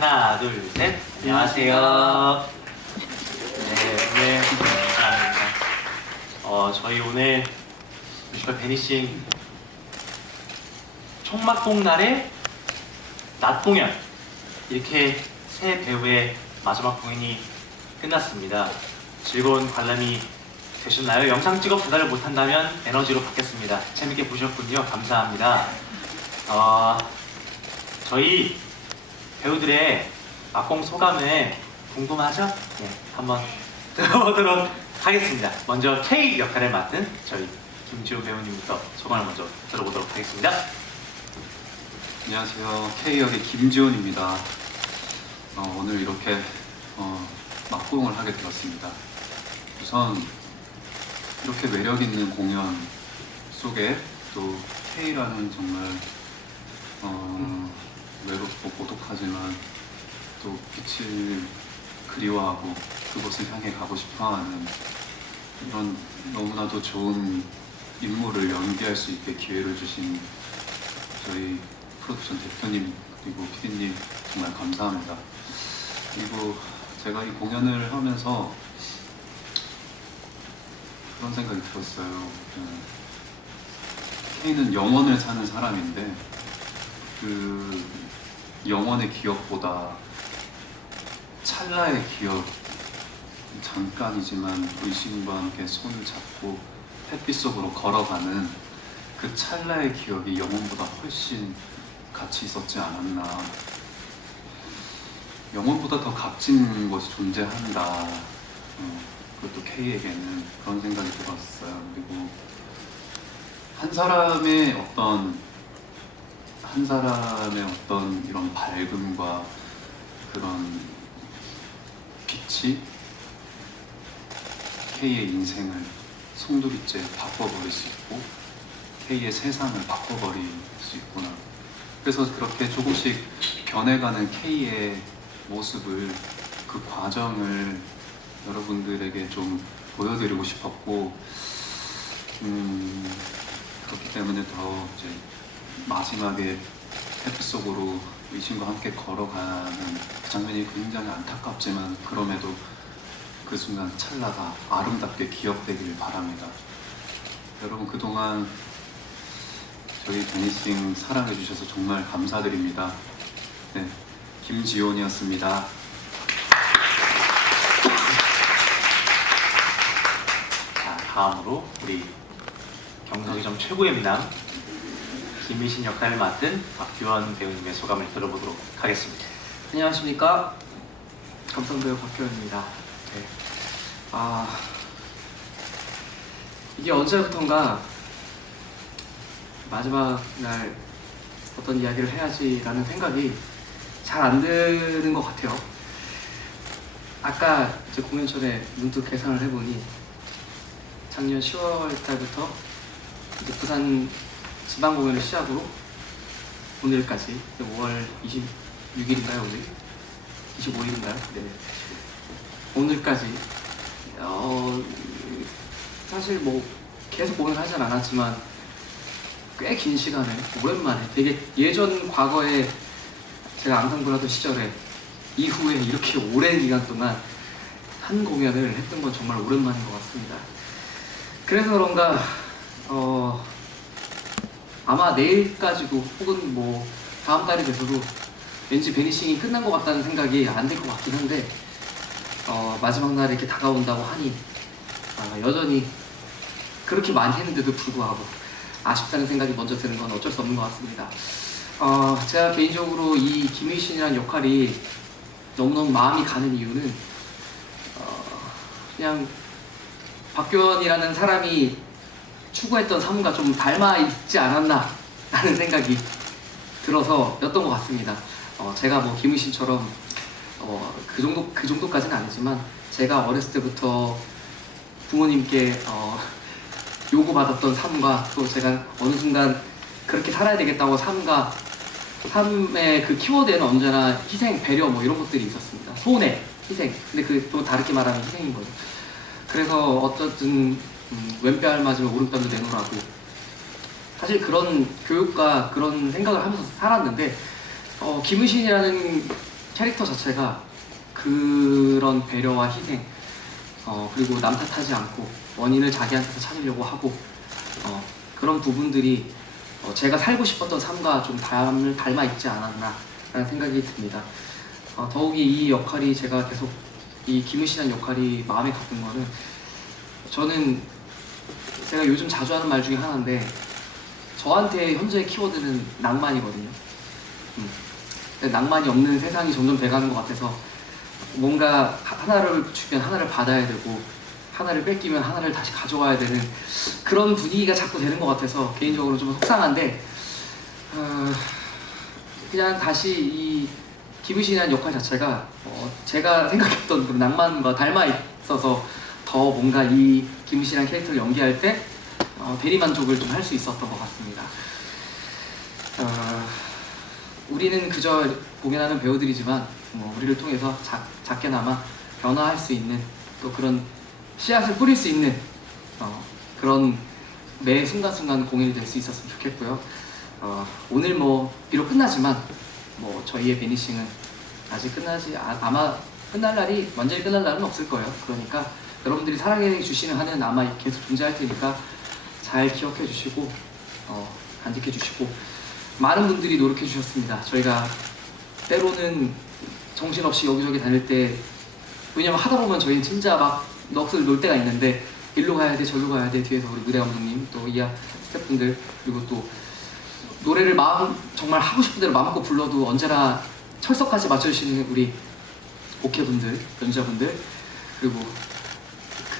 하나, 둘, 셋. 안녕하세요. 네, 오늘 감사합니다. 어, 저희 오늘 뮤지컬 베니싱 총막공 날의 낮 공연 이렇게 새 배우의 마지막 공연이 끝났습니다. 즐거운 관람이 되셨나요? 영상 찍어 배달을 못한다면 에너지로 받겠습니다. 재밌게 보셨군요. 감사합니다. 어, 저희 배우들의 막공 소감을 궁금하죠? 네, 한번 들어보도록 하겠습니다. 먼저 K 역할을 맡은 저희 김지호 배우님부터 소감을 먼저 들어보도록 하겠습니다. 안녕하세요. K역의 김지원입니다. 어, 오늘 이렇게 어, 막공을 하게 되었습니다. 우선 이렇게 매력 있는 공연 속에 또 K라는 정말 어, 외롭고 고독하지만 또 빛을 그리워하고 그곳을 향해 가고 싶어하는 이런 너무나도 좋은 인물을 연기할 수 있게 기회를 주신 저희 프로덕션 대표님 그리고 PD님 정말 감사합니다. 그리고 제가 이 공연을 하면서 그런 생각이 들었어요. 그 K는 영원을 사는 사람인데 그 영원의 기억보다 찰나의 기억 잠깐이지만 의심과 함께 손을 잡고 햇빛 속으로 걸어가는 그 찰나의 기억이 영혼보다 훨씬 가치 있었지 않았나. 영혼보다 더 값진 것이 존재한다. 어, 그것도 K에게는 그런 생각이 들었어요. 그리고 한 사람의 어떤 한 사람의 어떤 이런 밝음과 그런 빛이 K의 인생을 송두리째 바꿔버릴 수 있고 K의 세상을 바꿔버릴 수 있구나. 그래서 그렇게 조금씩 변해가는 K의 모습을 그 과정을 여러분들에게 좀 보여드리고 싶었고, 음, 그렇기 때문에 더 이제 마지막에 햇빛 속으로 의심과 함께 걸어가는 그 장면이 굉장히 안타깝지만 그럼에도 그 순간 찰나가 아름답게 기억되길 바랍니다. 여러분 그동안 저희 베니싱 사랑해 주셔서 정말 감사드립니다. 네, 김지원이었습니다. 자, 다음으로 우리 경성이점 최고의 미남 김희신 역할을 맡은 박규원 배우님의 소감을 들어보도록 하겠습니다. 안녕하십니까 감성배우 박효연입니다. 네. 아 이게 언제부턴가 마지막 날 어떤 이야기를 해야지라는 생각이 잘 안 드는 것 같아요. 아까 이제 공연 전에 문득 계산을 해보니 작년 10월 달부터 이제 부산 지방 공연을 시작으로 오늘까지 5월 26일인가요 오늘? 25일인가요? 네. 오늘까지 어, 사실 뭐 계속 공연을 하진 않았지만 꽤 긴 시간에 오랜만에 되게 예전 과거에 제가 앙상블 하던 시절에 이후에 이렇게 오랜 기간 동안 한 공연을 했던 건 정말 오랜만인 것 같습니다. 그래서 그런가 어, 아마 내일까지도 혹은 뭐 다음 달이 돼서도 왠지 베니싱이 끝난 것 같다는 생각이 안들것 같긴 한데 어, 마지막 날에 이렇게 다가온다고 하니 아, 여전히 그렇게 많이 했는데도 불구하고 아쉽다는 생각이 먼저 드는 건 어쩔 수 없는 것 같습니다. 어, 제가 개인적으로 이 김유신이라는 역할이 너무너무 마음이 가는 이유는 어, 그냥 박규원이라는 사람이 추구했던 삶과 좀 닮아 있지 않았나 라는 생각이 들어서였던 것 같습니다. 어, 제가 뭐 김의신처럼 어, 그 정도 그 정도까지는 아니지만 제가 어렸을 때부터 부모님께 어, 요구받았던 삶과 또 제가 어느 순간 그렇게 살아야 되겠다고 삶과 삶의 그 키워드에는 언제나 희생, 배려 뭐 이런 것들이 있었습니다. 손해, 희생. 근데 그 또 다르게 말하면 희생인 거죠. 그래서 어쨌든 음, 왼뺨 맞으면 오른뺨도 내놓으라고 사실 그런 교육과 그런 생각을 하면서 살았는데 어, 김의신이라는 캐릭터 자체가 그런 배려와 희생 어, 그리고 남 탓하지 않고 원인을 자기한테서 찾으려고 하고 어, 그런 부분들이 어, 제가 살고 싶었던 삶과 좀 닮을 닮아 있지 않았나 라는 생각이 듭니다. 어, 더욱이 이 역할이 제가 계속 이 김은 씨라는 역할이 마음에 가는 거는 저는 제가 요즘 자주 하는 말 중에 하나인데 저한테 현재의 키워드는 낭만이거든요. 음. 낭만이 없는 세상이 점점 돼가는 것 같아서 뭔가 하- 하나를 주면 하나를 받아야 되고 하나를 뺏기면 하나를 다시 가져와야 되는 그런 분위기가 자꾸 되는 것 같아서 개인적으로 좀 속상한데 어, 그냥 다시 이 김우신이라는 역할 자체가 어, 제가 생각했던 그 낭만과 닮아 있어서 더 뭔가 이 김우신이라는 캐릭터를 연기할 때 어, 대리만족을 좀 할 수 있었던 것 같습니다. 어, 우리는 그저 공연하는 배우들이지만 뭐 우리를 통해서 작, 작게나마 변화할 수 있는 또 그런 씨앗을 뿌릴 수 있는 어, 그런 매 순간순간 공연이 될 수 있었으면 좋겠고요. 어, 오늘 뭐 비록 끝나지만 뭐 저희의 베니싱은 아직 끝나지 아, 아마 끝날 날이 완전히 끝날 날은 없을 거예요. 그러니까 여러분들이 사랑해 주시는 한은 아마 계속 존재할 테니까 잘 기억해 주시고 어, 간직해 주시고 많은 분들이 노력해 주셨습니다. 저희가 때로는 정신없이 여기저기 다닐 때 왜냐면 하다 보면 저희는 진짜 막 넋을 놓을 때가 있는데 일로 가야 돼 저로 가야 돼 뒤에서 우리 무대 감독님 또 이하 스태프분들 그리고 또 노래를 마음 정말 하고 싶은 대로 마음껏 불러도 언제나 철석같이 맞춰주시는 우리 오케분들 연주자분들 그리고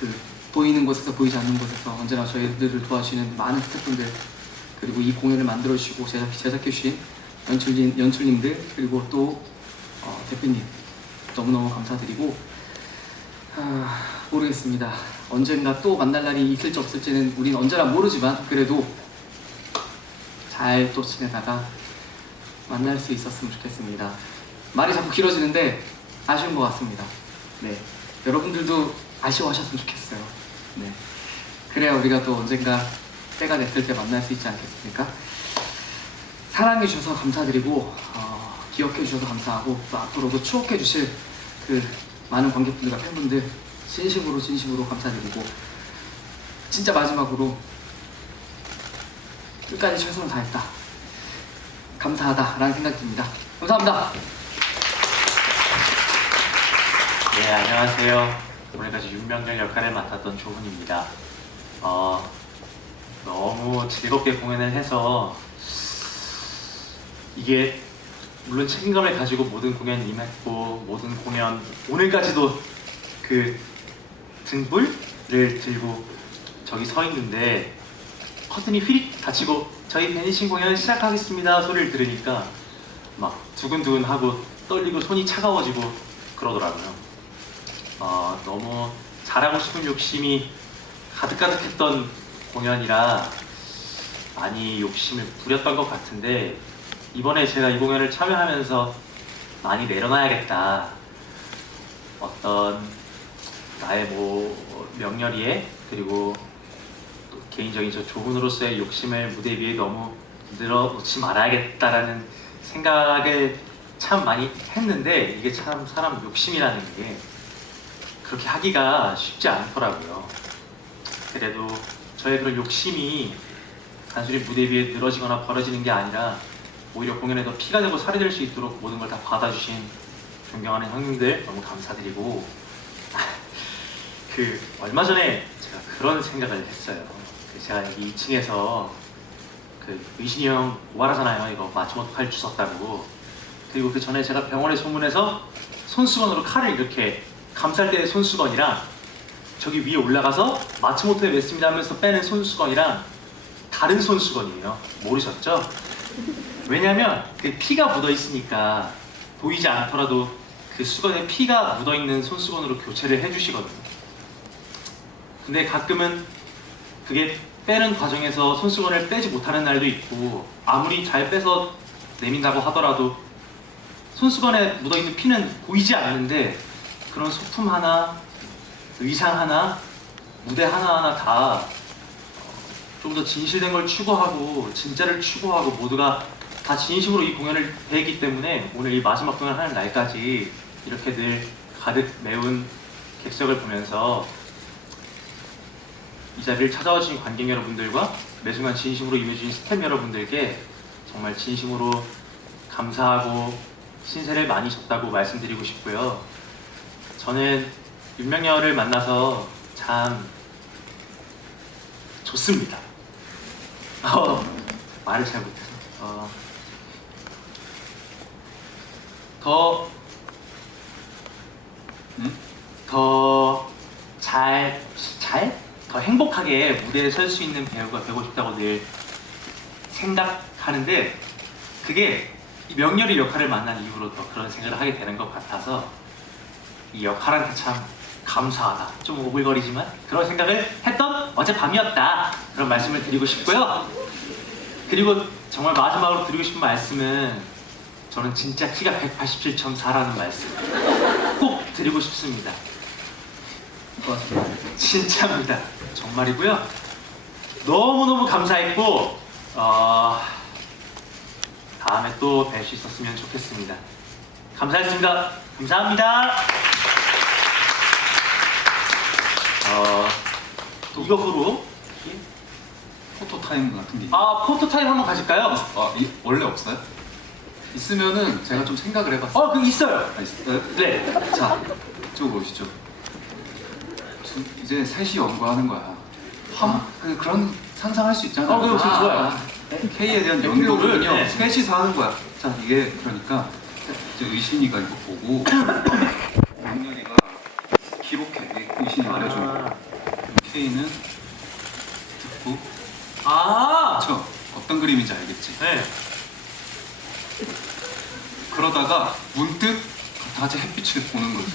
그 보이는 곳에서 보이지 않는 곳에서 언제나 저희들을 도와주시는 많은 스태프분들 그리고 이 공연을 만들어 주시고 제작 제작해 주신 연출님 연출님들 그리고 또 어, 대표님 너무너무 감사드리고 아, 모르겠습니다. 언젠가 또 만날 날이 있을지 없을지는 우린 언제나 모르지만 그래도 잘 또 지내다가 만날 수 있었으면 좋겠습니다. 말이 자꾸 길어지는데 아쉬운 것 같습니다. 네, 여러분들도 아쉬워하셨으면 좋겠어요. 네, 그래야 우리가 또 언젠가 때가 됐을 때 만날 수 있지 않겠습니까? 사랑해 주셔서 감사드리고 어, 기억해 주셔서 감사하고 또 앞으로도 추억해 주실 그 많은 관객분들과 팬분들 진심으로 진심으로 감사드리고 진짜 마지막으로 끝까지 최선을 다했다 감사하다라는 생각이 듭니다 감사합니다 네, 안녕하세요. 오늘까지 윤명정 역할을 맡았던 조훈입니다. 어, 너무 즐겁게 공연을 해서 이게 물론 책임감을 가지고 모든 공연 임했고 모든 공연 오늘까지도 그 등불을 들고 저기 서 있는데 커튼이 휘릭 닫히고 저희 베니싱 공연 시작하겠습니다 소리를 들으니까 막 두근두근하고 떨리고 손이 차가워지고 그러더라고요. 어, 너무 잘하고 싶은 욕심이 가득가득했던 공연이라 많이 욕심을 부렸던 것 같은데 이번에 제가 이 공연을 참여하면서 많이 내려놔야겠다. 어떤 나의 뭐 명렬이에 그리고 또 개인적인 저 조군으로서의 욕심을 무대 위에 너무 늘어놓지 말아야겠다라는 생각을 참 많이 했는데 이게 참 사람 욕심이라는 게 그렇게 하기가 쉽지 않더라고요. 그래도 저의 그런 욕심이 단순히 무대 위에 늘어지거나 벌어지는 게 아니라 오히려 공연에 더 피가 되고 살이 될 수 있도록 모든 걸 다 받아주신 존경하는 형님들 너무 감사드리고 그 얼마 전에 제가 그런 생각을 했어요. 그 제가 여기 2층에서 그 의신이 형 오하라잖아요. 이거 마츠모토 칼 주웠다고. 그리고 그 전에 제가 병원에 소문해서 손수건으로 칼을 이렇게 감쌀 때 손수건이랑 저기 위에 올라가서 마츠모토에 맺습니다 하면서 빼는 손수건이랑 다른 손수건이에요. 모르셨죠? 왜냐면 그 피가 묻어 있으니까 보이지 않더라도 그 수건에 피가 묻어 있는 손수건으로 교체를 해주시거든요. 근데 가끔은 그게 빼는 과정에서 손수건을 빼지 못하는 날도 있고 아무리 잘 빼서 내민다고 하더라도 손수건에 묻어 있는 피는 보이지 않는데 그런 소품 하나, 의상 하나, 무대 하나하나 다 좀 더 진실된 걸 추구하고 진짜를 추구하고 모두가 더다 진심으로 이 공연을 대했기 때문에 오늘 이 마지막 공연을 하는 날까지 이렇게 늘 가득 메운 객석을 보면서 이 자리를 찾아와 주신 관객 여러분들과 매순간 진심으로 임해주신 스태프 여러분들께 정말 진심으로 감사하고 신세를 많이 졌다고 말씀드리고 싶고요. 저는 윤명열을 만나서 참 좋습니다. 어, 말을 잘 못해서 어, 더 응? 더 잘, 잘? 더 행복하게 무대에 설 수 있는 배우가 되고 싶다고 늘 생각하는데 그게 이 명렬이 역할을 만난 이후로 더 그런 생각을 하게 되는 것 같아서 이 역할한테 참 감사하다. 좀 오글거리지만 그런 생각을 했던 어젯밤이었다. 그런 말씀을 드리고 싶고요. 그리고 정말 마지막으로 드리고 싶은 말씀은 저는 진짜 키가 187.4라는 말씀 꼭 드리고 싶습니다. 고맙습니다. 진짜입니다. 정말이고요. 너무너무 감사했고 어, 다음에 또 뵐 수 있었으면 좋겠습니다. 감사했습니다. 감사합니다. 어, 또 이것으로 포토 타임 같은 게아 포토 타임 한번 가질까요? 아, 이, 원래 없어요? 있으면은 제가 좀 생각을 해봤어요. 어 그럼 있어요. 아, 있어요? 네. 자, 이쪽으로 오시죠. 저- 이제 셋이 연구하는 거야. 함, 그, 그런 상상할 수 있잖아. 어, 그거 지금 아, 좋아요. 아. K에 대한 에필로그를, 연구를요. 네. 셋이서 하는 거야. 자, 이게 그러니까 이제 의신이가 이거 보고 이게 의신이 말해주는 거야. K는 듣고 아. 그렇죠. 어떤 그림인지 알겠지. 네. 그러다가 문득 다 같이 햇빛을 보는 거지.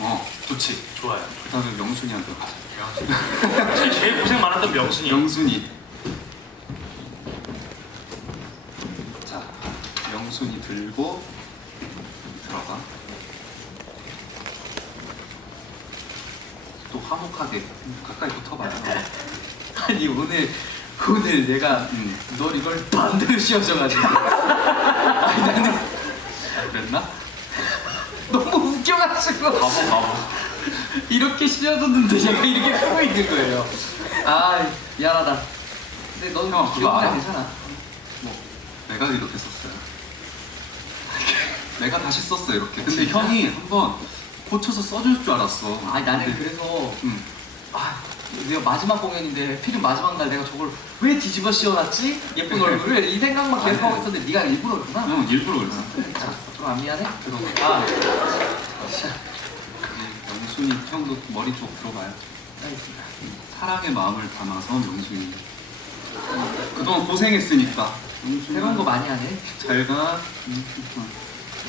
어, 좋지. 좋아요. 그다음에 명순이한테 가자. 제일, 제일 고생 많았던 명순이 형. 명순이. 자, 명순이 들고 들어가. 또 화목하게 가까이 붙어봐요. 아니 오늘 오늘 내가 음. 널 이걸 반대로 씌워줘가지고 아니 나는 아, 그랬나? 너무 웃겨가지고 바보 바보. 이렇게 씌워줬는데 제가 이렇게 하고 있는 거예요. 아 미안하다. 근데 넌 형, 그거 기억나 알아? 괜찮아. 뭐 내가 이렇게 썼어요. 내가 다시 썼어 이렇게. 근데 형이 한번 고쳐서 써줄 줄 알았어. 아니 나는 근데, 그래서 음, 아 내가 마지막 공연인데 필름 마지막 날 내가 저걸 왜 뒤집어 씌워놨지 예쁜 얼굴을 이 생각만 계속 하고 있었는데 네가 일부러 그랬구나. 형 일부러 그랬어. 좀안 미안해? 들어가. 아 우리 명순이 형도 머리 쪽 들어가요. 알겠습니다. 사랑의 마음을 담아서 명순이. 그동안 고생했으니까. 명순아, 새로운 거 많이 하네. 잘 가. 음, 음.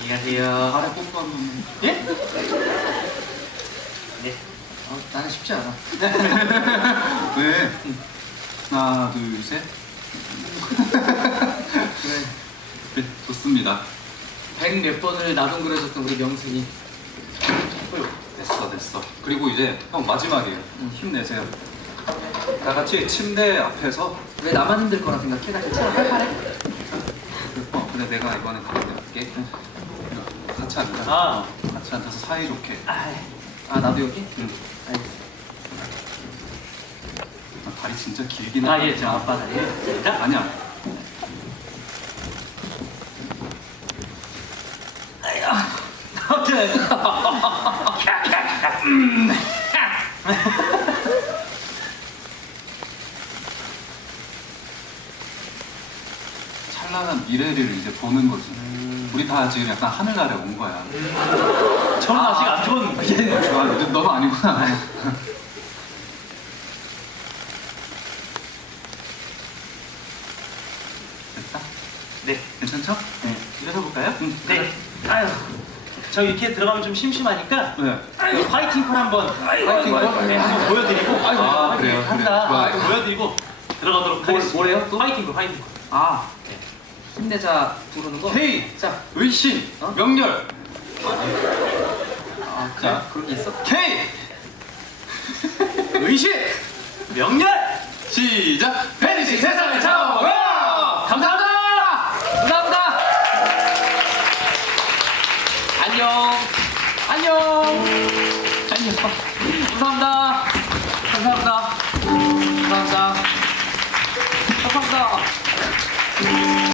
안녕하세요. 발에 뽀뽀 한 번만. 예? 네. 어, 나는 쉽지 않아. 왜? 하나, 둘, 셋. 그래. 네, 좋습니다. 백 몇 번을 나동 그려줬던 우리. 어휴, 됐어, 됐어. 그리고 이제 형 마지막이에요. 힘내세요. 다 같이 침대 앞에서 왜 나만 힘들 거라 생각해? 나 괜찮아. 팔팔해. 어, 근데 내가 이번에 가운데 갈게. 같이 앉아. 아. 같이 앉아서 사이좋게. 아. 아 나도 여기? 응. 알겠어. 나 다리 진짜 길긴 아, 하다. 예, 제가 아빠 다리. 자, 아니야. 오케이. 찬란한 미래를 이제 보는 거지. 우리 다 지금 약간 하늘나라에 온 거야. 저는 아직 안 좋았는데. 어, 좋아, 너- 너가 아니구나. 됐다? 네. 괜찮죠? 네. 일어서 볼까요? 응, 네. 아유. 저 이렇게 들어가면 좀 심심하니까 네. 아유, 파이팅 콜 한번 파이팅 콜? 네, 한번 보여드리고 아, 파이팅 그래요? 한다 그래요? 좋아요. 아이고, 보여드리고 들어가도록 뭘- 하겠습니다. 뭐래요, 또? 파이팅 콜 파이팅 콜. 아 네. 힘내자 부르는 거. K, 자. 의신, 어? 명렬. 아, 그래? 그런 게 있어? K! 의식! 명렬! 시작! 페니시 세상의 차원! 감사합니다! 감사합니다! 안녕! 안녕! 안녕! 감사합니다! 감사합니다! 감사합니다! 감사합니다!